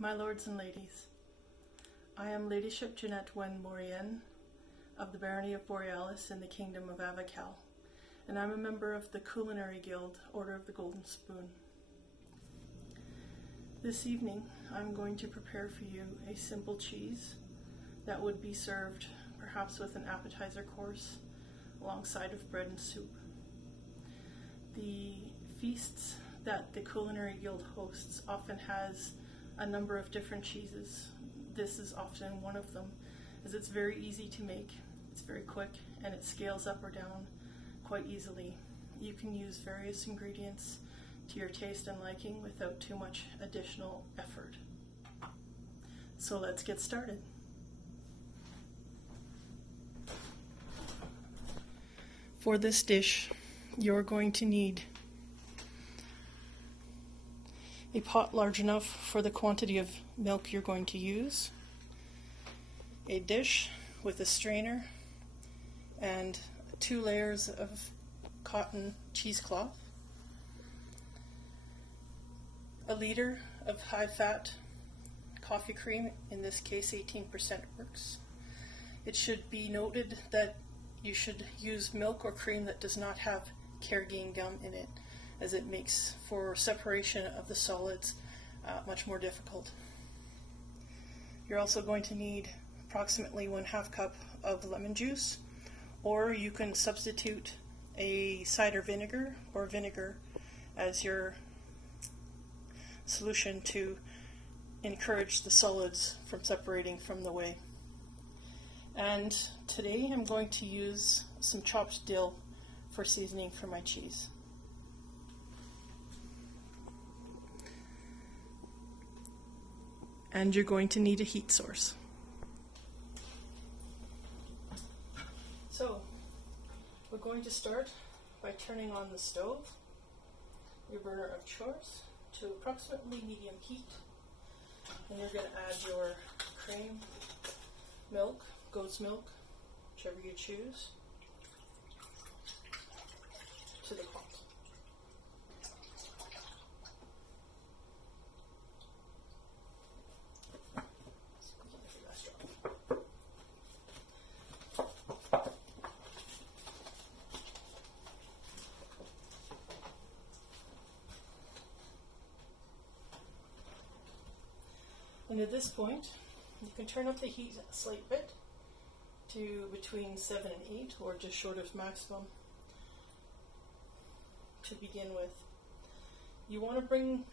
My lords and ladies, I am Ladyship Jeanette Wen Maurienne of the Barony of Borealis in the Kingdom of Avacal, and I'm a member of the Culinary Guild, Order of the Golden Spoon. This evening, I'm going to prepare for you a simple cheese that would be served perhaps with an appetizer course alongside of bread and soup. The feasts that the Culinary Guild hosts often has a number of different cheeses. This is often one of them, as it's very easy to make, it's very quick, and it scales up or down quite easily. You can use various ingredients to your taste and liking without too much additional effort. So let's get started. For this dish, you're going to need a pot large enough for the quantity of milk you're going to use, a dish with a strainer and 2 layers of cotton cheesecloth, a liter of high-fat coffee cream, in this case 18% works. It should be noted that you should use milk or cream that does not have carageen gum in it, as it makes for separation of the solids much more difficult. You're also going to need approximately 1/2 cup of lemon juice, or you can substitute a cider vinegar or vinegar as your solution to encourage the solids from separating from the whey. And today I'm going to use some chopped dill for seasoning for my cheese. And you're going to need a heat source. So, we're going to start by turning on the stove, your burner of choice, to approximately medium heat. And you're going to add your cream, milk, goat's milk, whichever you choose, to the pot. And at this point, you can turn up the heat a slight bit to between 7 and 8, or just short of maximum to begin with. You want to bring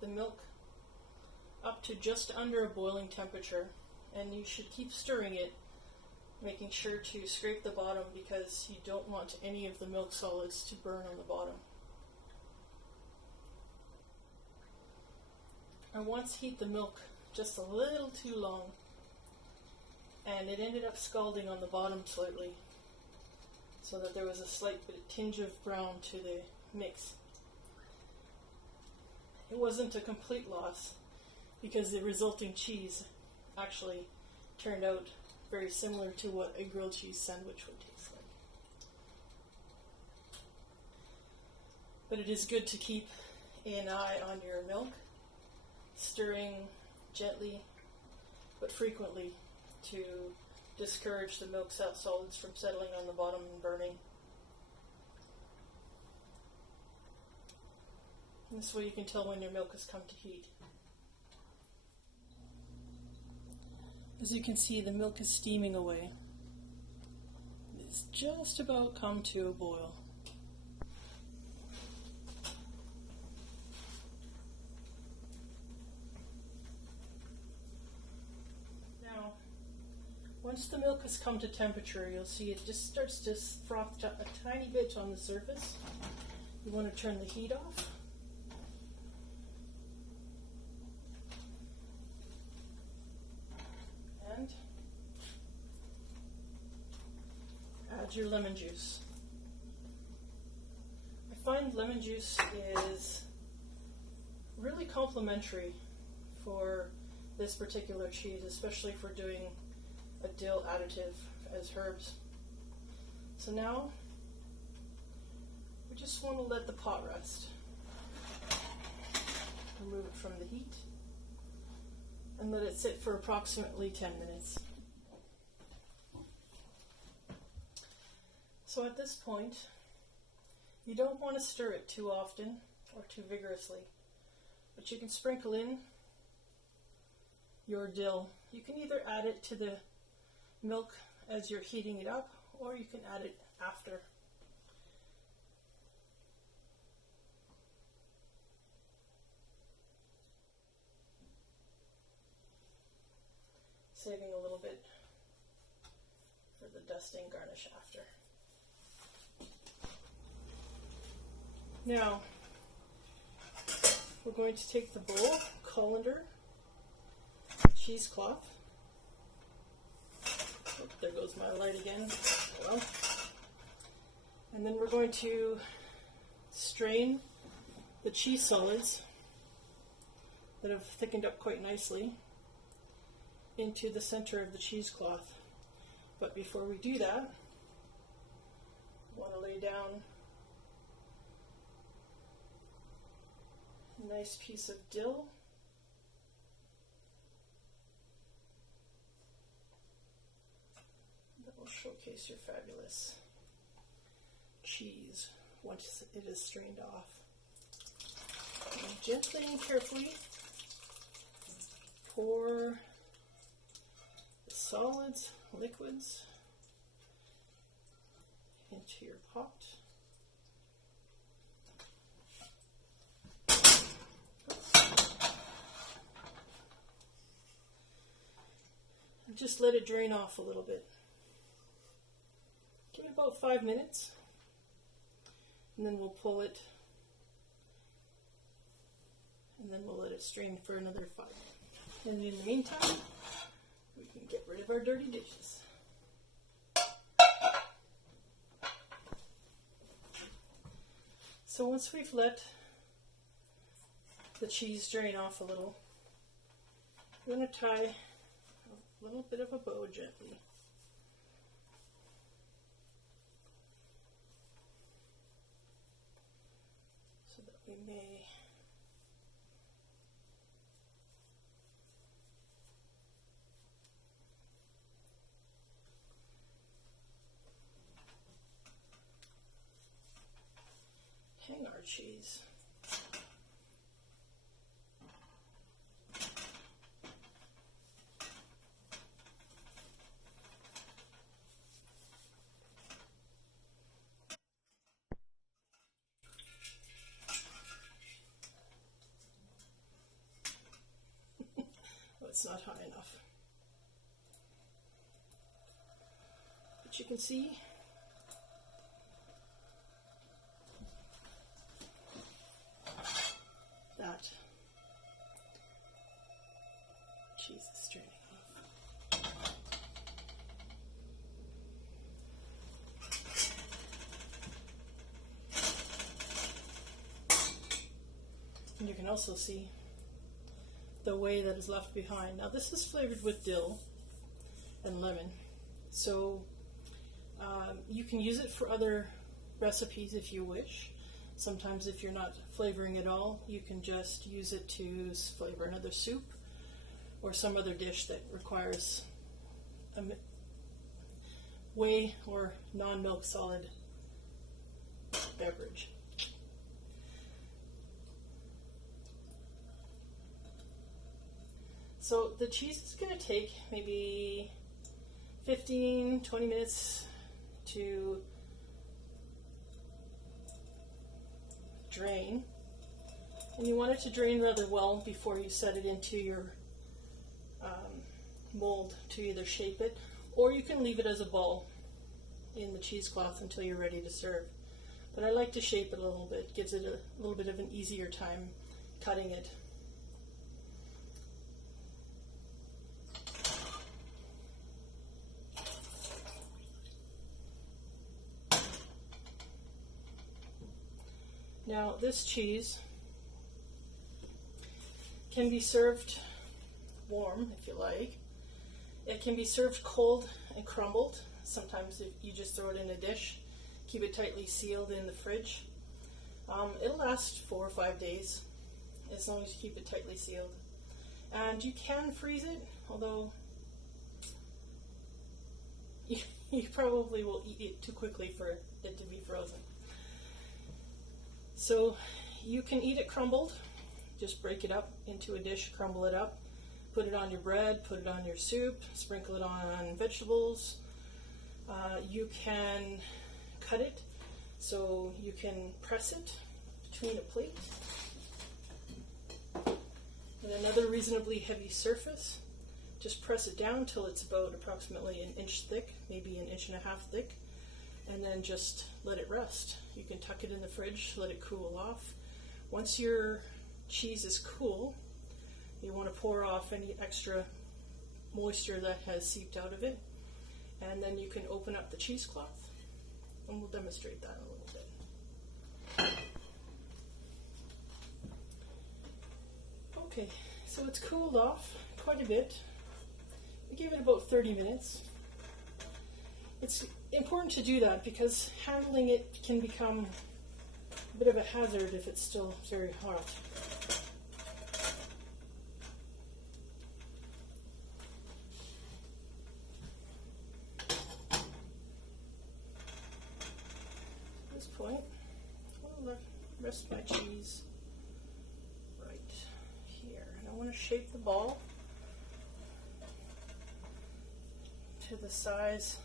the milk up to just under a boiling temperature, and you should keep stirring it, making sure to scrape the bottom because you don't want any of the milk solids to burn on the bottom. And once heat the milk just a little too long, and it ended up scalding on the bottom slightly, so that there was a slight tinge of brown to the mix. It wasn't a complete loss, because the resulting cheese actually turned out very similar to what a grilled cheese sandwich would taste like. But it is good to keep an eye on your milk, stirring gently but frequently to discourage the milk solids from settling on the bottom and burning. And this way you can tell when your milk has come to heat. As you can see, the milk is steaming away. It's just about come to a boil. Now, once the milk has come to temperature, you'll see it just starts to froth a tiny bit on the surface. You want to turn the heat off. And add your lemon juice. I find lemon juice is really complementary for this particular cheese, especially for doing a dill additive as herbs. So now we just want to let the pot rest. Remove it from the heat. and let it sit for approximately 10 minutes. So at this point, you don't want to stir it too often or too vigorously, but you can sprinkle in your dill. You can either add it to the milk as you're heating it up, or you can add it after. Saving a little bit for the dusting garnish after. Now, we're going to take the bowl, colander, cheesecloth. Oh, there goes my light again. Well, and then we're going to strain the cheese solids that have thickened up quite nicely into the center of the cheesecloth. But before we do that, I want to lay down a nice piece of dill. That will showcase your fabulous cheese once it is strained off. And gently and carefully pour the solids, liquids into your pot. And just let it drain off a little bit. Give it about 5 minutes, and then we'll pull it, and then we'll let it strain for another 5 minutes. And in the meantime, we can get rid of our dirty dishes. So once we've let the cheese drain off a little, I'm going to tie a little bit of a bow gently. So that we may hang our cheese. Oh, it's not high enough. But you can see that cheese is straining off. And you can also see the whey that is left behind. Now this is flavored with dill and lemon, so you can use it for other recipes if you wish. Sometimes if you're not flavoring at all, you can just use it to flavor another soup or some other dish that requires a whey or non-milk solid beverage. So the cheese is going to take maybe 15-20 minutes to drain, and you want it to drain rather well before you set it into your mold to either shape it, or you can leave it as a ball in the cheesecloth until you're ready to serve. But I like to shape it a little bit, gives it a little bit of an easier time cutting it. Now this cheese can be served warm if you like. It can be served cold and crumbled. Sometimes if you just throw it in a dish, keep it tightly sealed in the fridge. It'll last 4 or 5 days as long as you keep it tightly sealed. And you can freeze it, although you probably will eat it too quickly for it to be frozen. So you can eat it crumbled. Just break it up into a dish, crumble it up, put it on your bread, put it on your soup, sprinkle it on vegetables. You can cut it, so you can press it between a plate and another reasonably heavy surface. Just press it down till it's about approximately an inch thick, maybe an inch and a half thick, and then just let it rest. You can tuck it in the fridge, let it cool off. Once your cheese is cool, you want to pour off any extra moisture that has seeped out of it, and then you can open up the cheesecloth, and we'll demonstrate that in a little bit. Okay, so it's cooled off quite a bit. We give it about 30 minutes. It's important to do that because handling it can become a bit of a hazard if it's still very hot. At this point, I'll rest my cheese right here. And I want to shape the ball to the size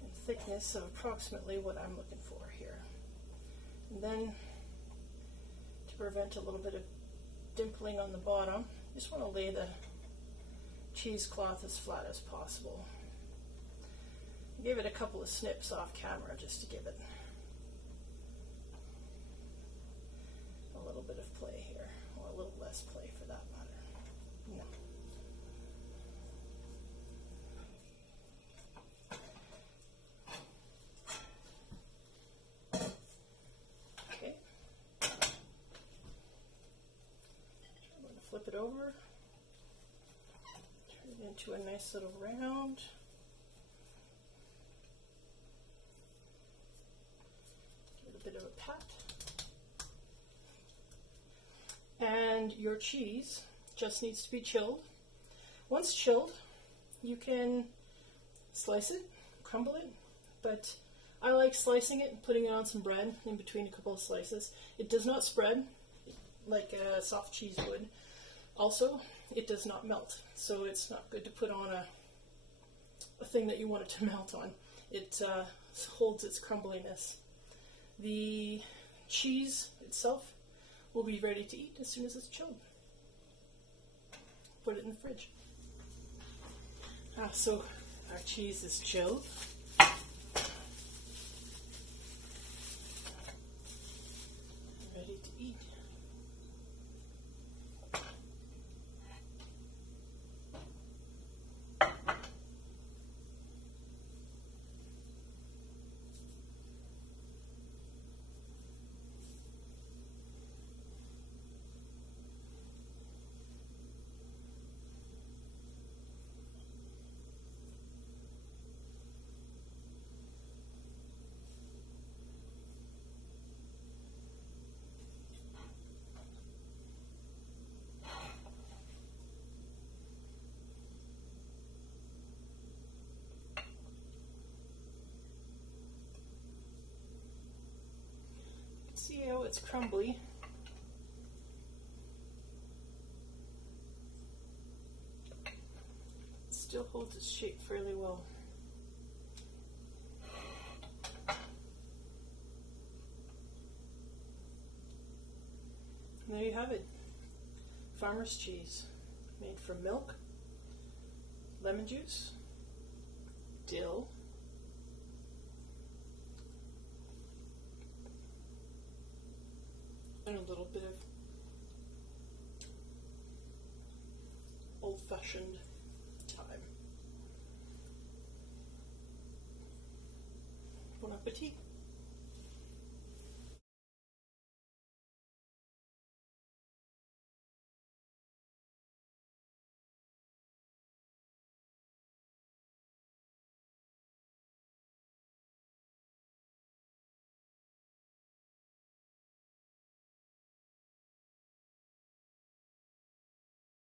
and thickness of approximately what I'm looking for here. And then, to prevent a little bit of dimpling on the bottom, you just want to lay the cheesecloth as flat as possible. I gave it a couple of snips off camera just to give it a little bit of play here, or a little less play for that matter. No. Okay. I'm going to flip it over, turn it into a nice little round. Bit of a pat, and your cheese just needs to be chilled. Once chilled, you can slice it, crumble it, but I like slicing it and putting it on some bread in between a couple of slices. It does not spread like a soft cheese would. Also, it does not melt, so it's not good to put on a thing that you want it to melt on. It holds its crumbliness. The cheese itself will be ready to eat as soon as it's chilled. Put it in the fridge. So our cheese is chilled. Ready to eat. See how it's crumbly. It still holds its shape fairly well. And there you have it. Farmer's cheese, made from milk, lemon juice, dill, and a little bit of old-fashioned thyme. Bon appetit!